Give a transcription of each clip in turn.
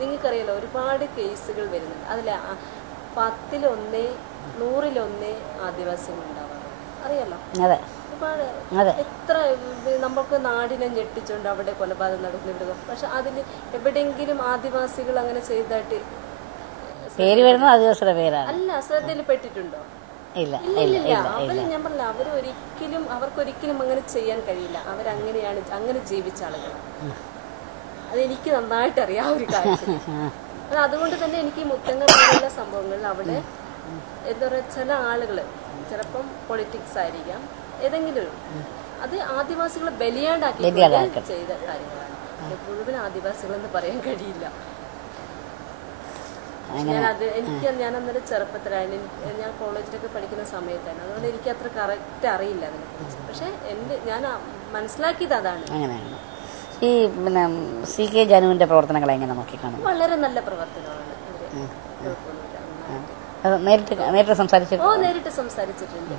നിങ്ങൾക്കറിയാലോ ഒരുപാട് കേസുകൾ വരുന്നുണ്ട്. അതിൽ 10-1 100-1 ആദിവാസികൾ ഉണ്ടാവാറുണ്ട്. അറിയാലോ ഒരുപാട്. എത്ര നമുക്ക് നാടിനെ ഞെട്ടിച്ചുകൊണ്ട് അവിടെ കൊലപാതകം നടക്കുന്നുണ്ട്. പക്ഷെ അതിൽ എവിടെയെങ്കിലും ആദിവാസികൾ അങ്ങനെ ചെയ്തായിട്ട് പേര് വരുന്നത് ആദിവാസിയുടെ പേരാണ്. അല്ല, ശ്രദ്ധയിൽപ്പെട്ടിട്ടുണ്ടോ? ഇല്ല. അവര് ഞാൻ പറഞ്ഞില്ല, അവർക്കൊരിക്കലും അങ്ങനെ ചെയ്യാൻ കഴിയില്ല. അവരങ്ങനെയാണ്, അങ്ങനെ ജീവിച്ച ആളുകളാണ്. അതെനിക്ക് നന്നായിട്ട് അറിയാം ഒരു കാര്യം. അതുകൊണ്ട് തന്നെ എനിക്ക് ഈ മുത്തങ്ങ പോലുള്ള സംഭവങ്ങളിൽ അവിടെ എന്താ പറയുക, ചില ആളുകൾ ചിലപ്പം പൊളിറ്റിക്സ് ആയിരിക്കാം, ഏതെങ്കിലും അത് ആദിവാസികളെ ബലിയാണ്ടാക്കി ചെയ്ത കാര്യങ്ങളാണ്. മുഴുവൻ ആദിവാസികളെന്ന് പറയാൻ കഴിയില്ല. ഞാൻ അന്നേരം ചെറുപ്പത്തിലാണ്, ഞാൻ കോളേജിലൊക്കെ പഠിക്കുന്ന സമയത്താണ്. അതുകൊണ്ട് എനിക്ക് അത്ര കറക്റ്റ് അറിയില്ല അതിനെക്കുറിച്ച്. പക്ഷെ ഞാൻ മനസ്സിലാക്കിയത് അതാണ്. ഈ പിന്നെ CK ജാനുവിന്റെ പ്രവർത്തനങ്ങൾ എങ്ങനെ നോക്കിക്കാണും? വളരെ നല്ല പ്രവർത്തനമാണ്. നേരിട്ട് സംസാരിച്ചിട്ടുണ്ട്. നേരിട്ട് സംസാരിച്ചിട്ടുണ്ട്.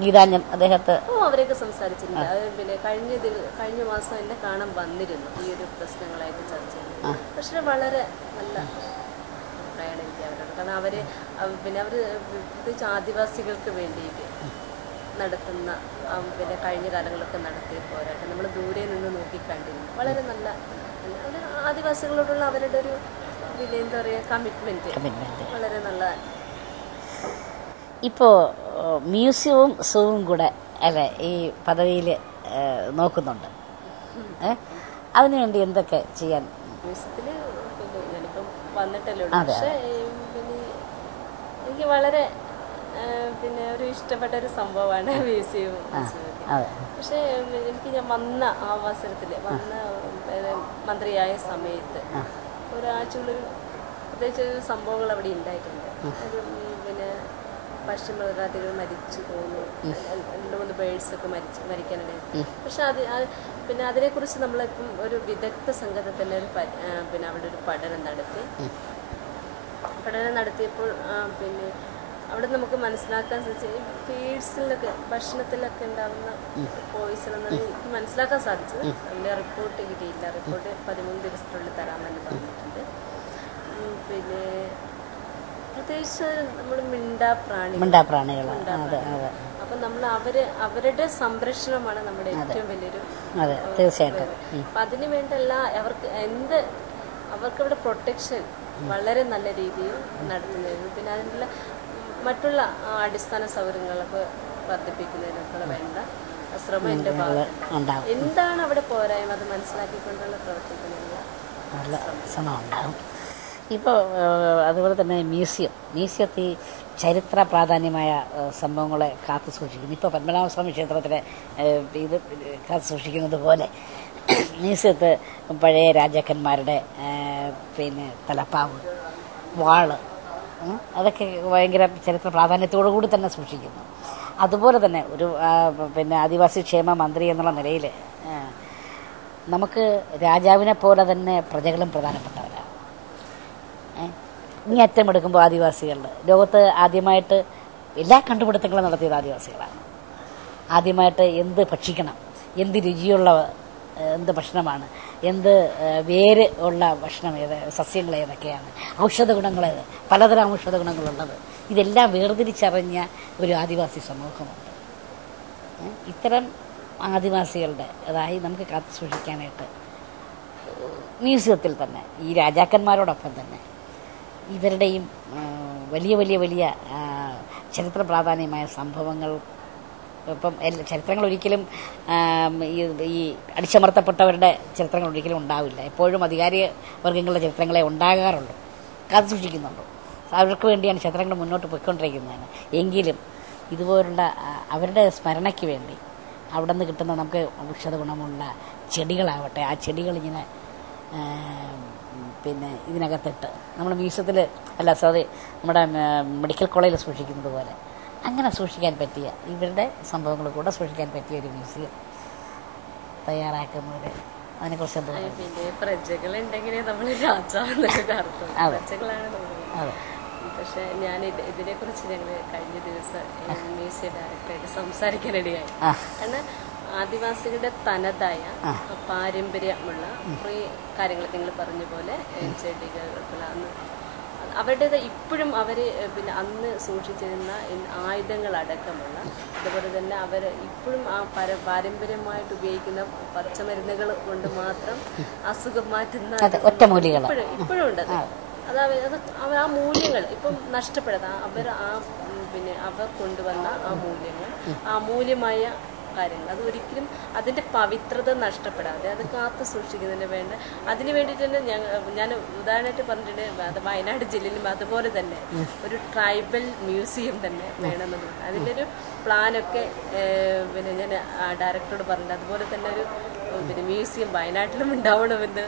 ഗീതാഞ്ജൻ അദ്ദേഹത്തെ അവരെയൊക്കെ സംസാരിച്ചിട്ടുണ്ട്. പിന്നെ കഴിഞ്ഞ മാസം എന്നെ കാണാൻ വന്നിരുന്നു ഈ ഒരു പ്രശ്നങ്ങളായിട്ട് ചർച്ച ചെയ്യുന്നത്. പക്ഷെ വളരെ നല്ല അഭിപ്രായമാണ് എനിക്ക് അവരോട്. കാരണം അവര് പ്രത്യേകിച്ച് ആദിവാസികൾക്ക് വേണ്ടിയിട്ട് നടത്തുന്ന പിന്നെ കഴിഞ്ഞ കാലങ്ങളിലൊക്കെ നടത്തിയ പോരാട്ടം നമ്മൾ ദൂരെ നിന്ന് നോക്കിക്കണ്ടിരുന്നു. വളരെ നല്ല ആദിവാസികളോടുള്ള അവരുടെ ഒരു എന്താ പറയുക, കമ്മിറ്റ്മെന്റ് വളരെ നല്ല. ഇപ്പോൾ മ്യൂസിയവും സൂവും കൂടെ അല്ലേ ഈ പദവിയിൽ നോക്കുന്നുണ്ട്. അതിനുവേണ്ടി എന്തൊക്കെ ചെയ്യാൻ? മ്യൂസിയത്തിൽ ഞാനിപ്പം വന്നിട്ടല്ലോ. പക്ഷേ പിന്നെ എനിക്ക് വളരെ പിന്നെ ഒരു ഇഷ്ടപ്പെട്ട ഒരു സംഭവമാണ് മ്യൂസിയം. പക്ഷേ എനിക്ക് ഞാൻ വന്ന ആ അവസരത്തിൽ മന്ത്രിയായ സമയത്ത് ഒരാഴ്ചയുള്ളൊരു പ്രത്യേകിച്ച് സംഭവങ്ങൾ അവിടെ ഉണ്ടായിട്ടുണ്ട്. പിന്നെ പശ്ചിമബംഗാളികൾ മരിച്ചു പോകുന്നു, 2-3 ബേഴ്സൊക്കെ മരിക്കാനുണ്ടായി. പക്ഷെ പിന്നെ അതിനെക്കുറിച്ച് നമ്മളിപ്പം ഒരു വിദഗ്ധ സംഘത്തെ തന്നെ പിന്നെ അവിടെ ഒരു പഠനം നടത്തിയപ്പോൾ പിന്നെ അവിടെ നമുക്ക് മനസ്സിലാക്കാൻ സാധിച്ചു ഫീഡ്സിലൊക്കെ ഭക്ഷണത്തിലൊക്കെ ഉണ്ടാകുന്ന പോയിസൺ എന്നത് എനിക്ക് മനസ്സിലാക്കാൻ സാധിച്ചത്. അതിൻ്റെ റിപ്പോർട്ട് കിട്ടിയില്ല. റിപ്പോർട്ട് 13 ദിവസത്തിനുള്ളിൽ തരാമെന്ന് പറഞ്ഞിട്ടുണ്ട്. പിന്നെ പ്രത്യേകിച്ച് നമ്മൾ മിണ്ടാപ്രാണികളാണ്. അപ്പം നമ്മൾ അവരുടെ സംരക്ഷണമാണ് നമ്മുടെ ഏറ്റവും വലിയൊരു തീർച്ചയായിട്ടും. അപ്പം അതിന് വേണ്ട അവർക്കവിടെ പ്രൊട്ടക്ഷൻ വളരെ നല്ല രീതിയിൽ നടത്തുന്നതിന് പിന്നെ അതിനുള്ള മറ്റുള്ള അടിസ്ഥാന സൗകര്യങ്ങളൊക്കെ വർദ്ധിപ്പിക്കുന്നതിനൊക്കെ വേണ്ട ശ്രമം എൻ്റെ ഭാഗത്ത്. എന്താണ് അവിടെ പോരായ്മ അത് മനസ്സിലാക്കിക്കൊണ്ടുള്ള പ്രവർത്തിക്കുന്നതിനുള്ള ശ്രമം ഉണ്ടാകും. ഇപ്പോൾ അതുപോലെ തന്നെ മ്യൂസിയത്തിൽ ചരിത്ര പ്രാധാന്യമായ സംഭവങ്ങളെ കാത്തു സൂക്ഷിക്കുന്നു. ഇപ്പോൾ പത്മനാഭസ്വാമി ക്ഷേത്രത്തിലെ ഇത് കാത്തു സൂക്ഷിക്കുന്നത് പോലെ മ്യൂസിയത്ത് പഴയ രാജാക്കന്മാരുടെ പിന്നെ തലപ്പാവ്, വാള്, അതൊക്കെ ഭയങ്കര ചരിത്ര പ്രാധാന്യത്തോടു കൂടി തന്നെ സൂക്ഷിക്കുന്നു. അതുപോലെ തന്നെ ഒരു പിന്നെ ആദിവാസി ക്ഷേമ മന്ത്രി എന്നുള്ള നിലയിൽ നമുക്ക് രാജാവിനെ പോലെ തന്നെ പ്രജകളും പ്രധാനപ്പെട്ടവരാണ്. ഇങ്ങേറ്റം എടുക്കുമ്പോൾ ആദിവാസികളുടെ ലോകത്ത് ആദ്യമായിട്ട് എല്ലാ കണ്ടുപിടുത്തങ്ങളും നടത്തിയത് ആദിവാസികളാണ്. ആദ്യമായിട്ട് എന്ത് ഭക്ഷിക്കണം, എന്ത് രുചിയുള്ള എന്ത് ഭക്ഷണമാണ്, എന്ത് വേര് ഉള്ള ഭക്ഷണം സസ്യങ്ങൾ ഏതൊക്കെയാണ്, ഔഷധ ഗുണങ്ങളേത്, പലതരം ഔഷധ ഗുണങ്ങളുള്ളത്, ഇതെല്ലാം വേർതിരിച്ചറിഞ്ഞ ഒരു ആദിവാസി സമൂഹമുണ്ട്. ഇത്തരം ആദിവാസികളുടെ അതായത് നമുക്ക് കാത്തു സൂക്ഷിക്കാനായിട്ട് മ്യൂസിയത്തിൽ തന്നെ ഈ രാജാക്കന്മാരോടൊപ്പം തന്നെ ഇവരുടെയും വലിയ ചരിത്ര പ്രാധാന്യമായ സംഭവങ്ങൾ. ഇപ്പം ചരിത്രങ്ങൾ ഒരിക്കലും ഈ അടിച്ചമർത്തപ്പെട്ടവരുടെ ചരിത്രങ്ങൾ ഒരിക്കലും ഉണ്ടാവില്ല. എപ്പോഴും അധികാരി വർഗങ്ങളുടെ ചരിത്രങ്ങളെ ഉണ്ടാകാറുള്ളൂ, കാത്തു സൂക്ഷിക്കുന്നുള്ളൂ. അവർക്ക് വേണ്ടിയാണ് ചരിത്രങ്ങൾ മുന്നോട്ട് പോയിക്കൊണ്ടിരിക്കുന്നതിന്. എങ്കിലും ഇതുപോലുള്ള അവരുടെ സ്മരണയ്ക്ക് വേണ്ടി അവിടെ നിന്ന് കിട്ടുന്ന നമുക്ക് ഔഷധ ഗുണമുള്ള ചെടികളാവട്ടെ, ആ ചെടികളിങ്ങനെ പിന്നെ ഇതിനകത്തിട്ട് നമ്മൾ മ്യൂസിയത്തിൽ നമ്മുടെ മെഡിക്കൽ കോളേജിൽ സൂക്ഷിക്കുന്നത് പോലെ അങ്ങനെ സൂക്ഷിക്കാൻ പറ്റിയ ഇവരുടെ സംഭവങ്ങൾ കൂടെ സൂക്ഷിക്കാൻ പറ്റിയ ഒരു മ്യൂസിയം തയ്യാറാക്കുന്നത് അതിനെക്കുറിച്ച് എന്താ? പിന്നെ പ്രജകളുണ്ടെങ്കിലേ നമ്മൾ രാജാവെന്നൊക്കെ അർത്ഥം. പ്രജകളാണ് നമ്മൾ. പക്ഷെ ഞാൻ ഇതിനെക്കുറിച്ച് ഞങ്ങൾ കഴിഞ്ഞ ദിവസം മ്യൂസിയം ഡയറക്ടറായിട്ട് സംസാരിക്കാനിടയായി. കാരണം ആദിവാസികളുടെ തനതായ പാരമ്പര്യമുള്ള കുറേ കാര്യങ്ങൾ നിങ്ങൾ പറഞ്ഞ പോലെ ചെടികൾ അവരുടേത് ഇപ്പോഴും അവർ പിന്നെ അന്ന് സൂക്ഷിച്ചിരുന്ന ആയുധങ്ങളടക്കമുള്ള, അതുപോലെ തന്നെ അവർ ഇപ്പോഴും ആ പാരമ്പര്യമായിട്ട് ഉപയോഗിക്കുന്ന പച്ചമരുന്നുകൾ കൊണ്ട് മാത്രം അസുഖം മാറ്റുന്ന ഇപ്പോഴും ഉണ്ട്. അത് ആ മൂല്യങ്ങൾ ഇപ്പം നഷ്ടപ്പെടാതെ അവർ കൊണ്ടുവന്ന ആ മൂല്യങ്ങൾ, ആ മൂല്യമായ കാര്യങ്ങൾ അത് ഒരിക്കലും അതിൻ്റെ പവിത്രത നഷ്ടപ്പെടാതെ അത് കാത്തു സൂക്ഷിക്കുന്നതിന് വേണ്ട അതിന് വേണ്ടിയിട്ട് തന്നെ ഞാൻ ഉദാഹരണമായിട്ട് പറഞ്ഞിട്ടുണ്ട്. അത് വയനാട് ജില്ലയിലും അതുപോലെ തന്നെ ഒരു ട്രൈബൽ മ്യൂസിയം തന്നെ വേണമെന്നുണ്ട്. അതിൻ്റെ പ്ലാനൊക്കെ പിന്നെ ഞാൻ ഡയറക്ടറോട് പറഞ്ഞിട്ടുണ്ട്. അതുപോലെ തന്നെ ഒരു മ്യൂസിയം വയനാട്ടിലും ഉണ്ടാവണമെന്ന്.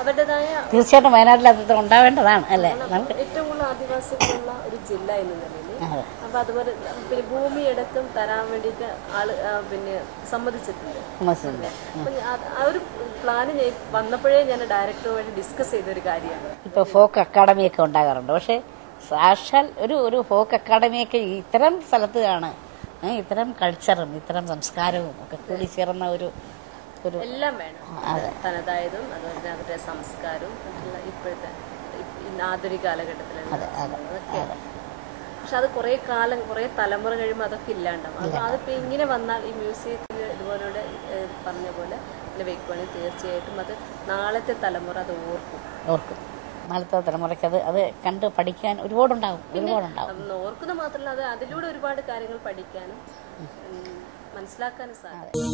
അവരുടേതായ തീർച്ചയായിട്ടും വയനാട്ടിൽ അത് ഉണ്ടാവേണ്ടതാണ് അല്ലേ. ഏറ്റവും കൂടുതൽ ആദിവാസികളുള്ള ഒരു ജില്ല എന്ന നിലയിൽ അപ്പൊ അതുപോലെ പിന്നെ ഭൂമിയടക്കം തരാൻ വേണ്ടിയിട്ട് സമ്മതിച്ചിട്ടുണ്ട്. അപ്പൊ ആ ഒരു പ്ലാന് വന്നപ്പോഴേ ഞാൻ ഡയറക്ടറുമായിട്ട് ഡിസ്കസ് ചെയ്തൊരു കാര്യമാണ്. ഇപ്പൊ ഫോക്ക് അക്കാഡമിയൊക്കെ ഉണ്ടാകാറുണ്ട്. പക്ഷെ സാക്ഷാൽ ഒരു ഫോക്ക് അക്കാഡമിയൊക്കെ ഇത്തരം സ്ഥലത്ത് ആണ് ഇത്തരം കൾച്ചറും ഇത്തരം സംസ്കാരവും ഒക്കെ കൂടി ചേർന്ന ഒരു എല്ലാം വേണം. തനതായതും അതുപോലെ അവരുടെ സംസ്കാരവും ഇപ്പോഴത്തെ ആധുനിക കാലഘട്ടത്തിലുള്ള. പക്ഷെ അത് കുറേ തലമുറ കഴിയുമ്പോൾ അതൊക്കെ ഇല്ലാണ്ടാവും. അപ്പൊ അതിപ്പോ ഇങ്ങനെ വന്നാൽ ഈ മ്യൂസിയത്തിൽ ഇതുപോലെ പറഞ്ഞ പോലെ വെക്കുവാണെങ്കിൽ തീർച്ചയായിട്ടും അത് നാളത്തെ തലമുറ അത് ഓർക്കും. നാളത്തെ തലമുറയ്ക്ക് അത് കണ്ട് പഠിക്കാൻ ഒരുപാടുണ്ടാവും. ഓർക്കുന്നത് മാത്രമല്ല അത് അതിലൂടെ ഒരുപാട് കാര്യങ്ങൾ പഠിക്കാനും മനസ്സിലാക്കാനും സാധിക്കും.